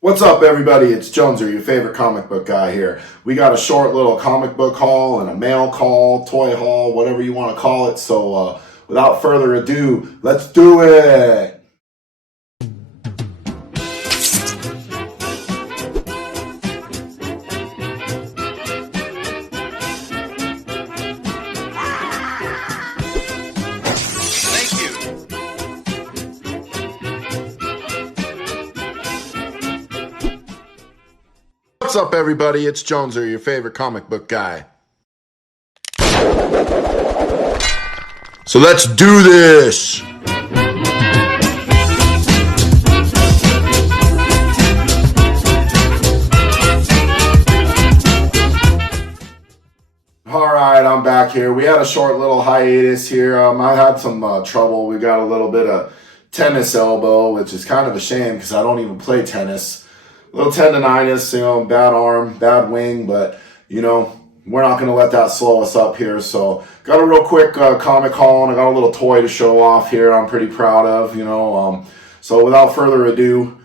What's up, everybody? It's Joneser, your favorite comic book guy here. We got a short little comic book haul and a mail call, toy haul, whatever you want to call it. So, without further ado, let's do it. Thank you. What's up, everybody? It's Joneser, your favorite comic book guy. So let's do this. All right, I'm back here. We had a short little hiatus here. I had some trouble. We got a little bit of tennis elbow, which is kind of a shame because I don't even play tennis. A little tendonitis, bad arm, bad wing, but we're not going to let that slow us up here. So, got a real quick comic haul, and I got a little toy to show off here. I'm pretty proud of. So, without further ado,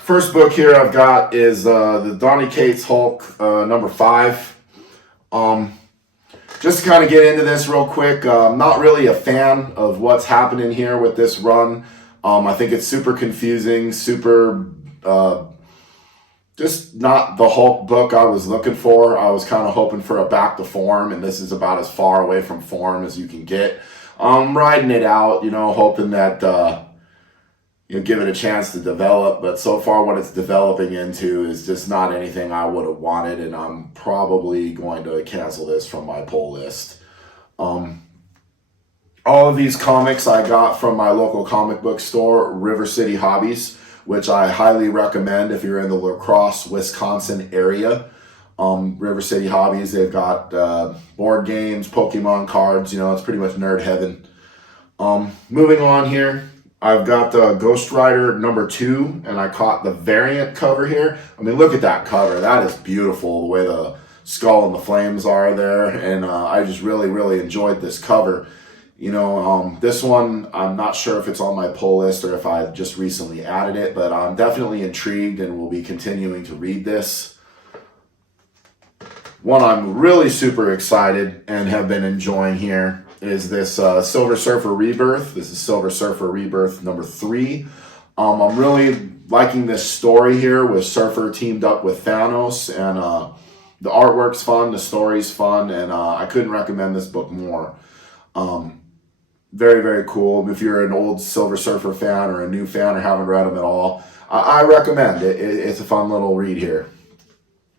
first book here I've got is the Donny Cates Hulk number 5. Just to kind of get into this real quick, I'm not really a fan of what's happening here with this run. I think it's super confusing, super just not the Hulk book I was looking for. I was kind of hoping for a back to form, and this is about as far away from form as you can get. I'm riding it out, hoping that give it a chance to develop, but so far what it's developing into is just not anything I would have wanted, and I'm probably going to cancel this from my pull list. All of these comics I got from my local comic book store, River City Hobbies, which I highly recommend if you're in the La Crosse, Wisconsin area. River City Hobbies, they've got board games, Pokemon cards, it's pretty much nerd heaven. Moving on here, I've got the Ghost Rider number 2, and I caught the variant cover here. I mean, look at that cover. That is beautiful, the way the skull and the flames are there, and I just really, really enjoyed this cover. This one, I'm not sure if it's on my pull list or if I just recently added it, but I'm definitely intrigued and will be continuing to read this. One I'm really super excited and have been enjoying here is this Silver Surfer Rebirth. This is Silver Surfer Rebirth number 3. I'm really liking this story here with Surfer teamed up with Thanos, and the artwork's fun, the story's fun, and I couldn't recommend this book more. Very, very cool. If you're an old Silver Surfer fan or a new fan or haven't read them at all, I recommend it. It's a fun little read here.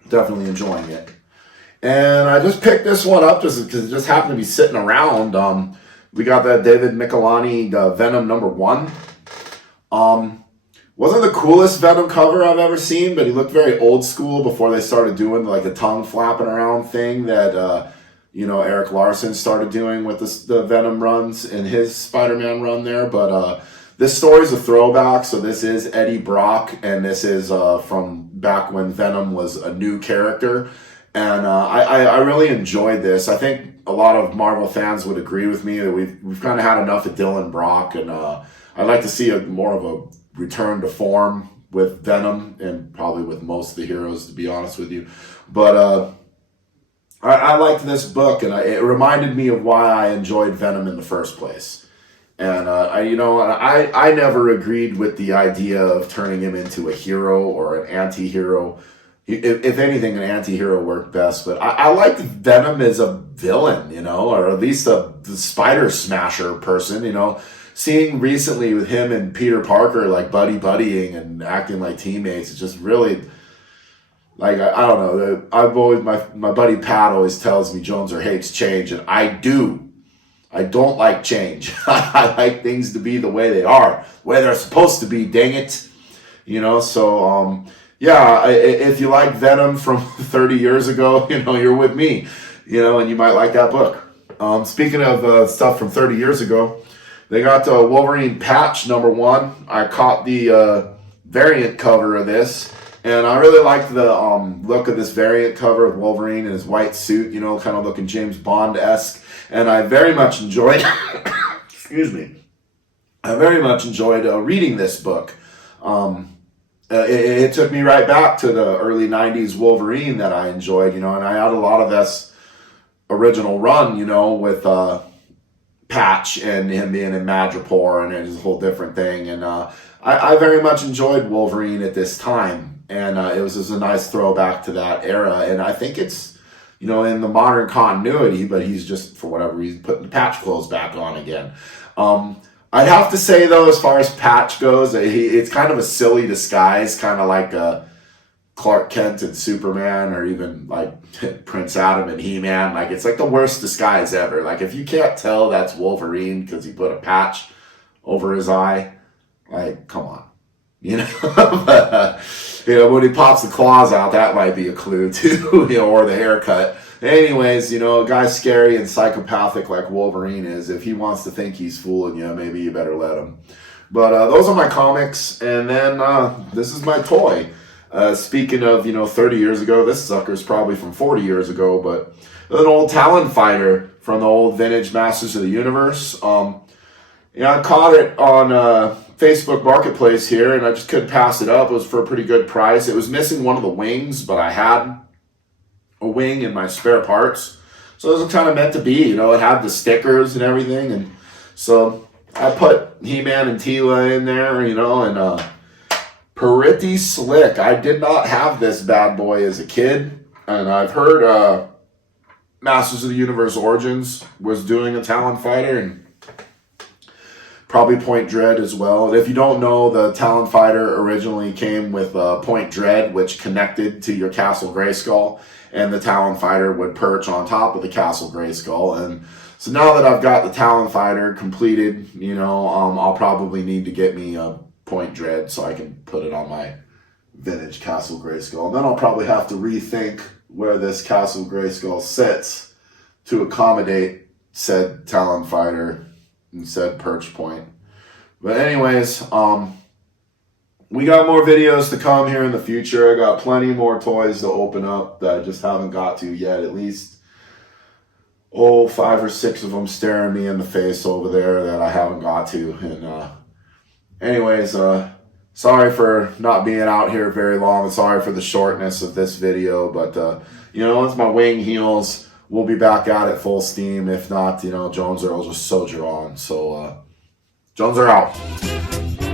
Definitely enjoying it. And I just picked this one up just because it just happened to be sitting around. We got that David Michelinie Venom number 1. Wasn't the coolest Venom cover I've ever seen, but he looked very old school before they started doing like the tongue flapping around thing that Eric Larson started doing with the Venom runs in his Spider-Man run there. But this story's a throwback, so this is Eddie Brock, and this is from back when Venom was a new character. And I really enjoyed this. I think a lot of Marvel fans would agree with me that we've kind of had enough of Dylan Brock, and I'd like to see more of a return to form with Venom, and probably with most of the heroes, to be honest with you. But I liked this book, and it reminded me of why I enjoyed Venom in the first place. And I never agreed with the idea of turning him into a hero or an anti-hero. If anything, an anti-hero worked best. But I liked Venom as a villain, or at least the spider smasher person, Seeing recently with him and Peter Parker like buddying and acting like teammates, it's just really... Like, I don't know, I've always, my buddy Pat always tells me Joneser hates change, and I do. I don't like change. I like things to be the way they are, the way they're supposed to be, dang it. So, if you like Venom from 30 years ago, you're with me, and you might like that book. Speaking of stuff from 30 years ago, they got Wolverine Patch number 1. I caught the variant cover of this. And I really liked the look of this variant cover of Wolverine in his white suit, kind of looking James Bond-esque. And I very much enjoyed, excuse me, I very much enjoyed reading this book. it took me right back to the early 90s Wolverine that I enjoyed, and I had a lot of this original run, with Patch and him being in Madripoor, and it was a whole different thing. And I very much enjoyed Wolverine at this time, and it was just a nice throwback to that era. And I think it's, in the modern continuity, but he's just, for whatever reason, putting the Patch clothes back on again. I'd have to say, though, as far as Patch goes, it's kind of a silly disguise, kind of like Clark Kent and Superman, or even like Prince Adam and He-Man. Like, it's like the worst disguise ever. Like, if you can't tell that's Wolverine because he put a patch over his eye, like, come on. But, when he pops the claws out, that might be a clue too, or the haircut. Anyways, a guy scary and psychopathic like Wolverine is, if he wants to think he's fooling you, maybe you better let him. But those are my comics, and then this is my toy. Speaking of, 30 years ago, this sucker's probably from 40 years ago, but an old Talon Fighter from the old vintage Masters of the Universe. I caught it on Facebook Marketplace here, and I just couldn't pass it up. It was for a pretty good price. It was missing one of the wings, but I had a wing in my spare parts. So it was kind of meant to be, it had the stickers and everything. And so I put He-Man and Tila in there, and pretty slick. I did not have this bad boy as a kid, and I've heard Masters of the Universe Origins was doing a Talon Fighter, and probably Point Dread as well. And if you don't know, the Talon Fighter originally came with Point Dread, which connected to your Castle Grayskull, and the Talon Fighter would perch on top of the Castle Grayskull. And so now that I've got the Talon Fighter completed, I'll probably need to get me a Point Dread so I can put it on my vintage Castle Grayskull. And then I'll probably have to rethink where this Castle Grayskull sits to accommodate said Talon Fighter and said perch point. But anyways, we got more videos to come here in the future. I got plenty more toys to open up that I just haven't got to yet. At least 5 or 6 of them staring me in the face over there that I haven't got to. And anyways, sorry for not being out here very long. Sorry for the shortness of this video, but once my wing heals, we'll be back at it full steam. If not, Jones Earl will just soldier on. So Jones are out.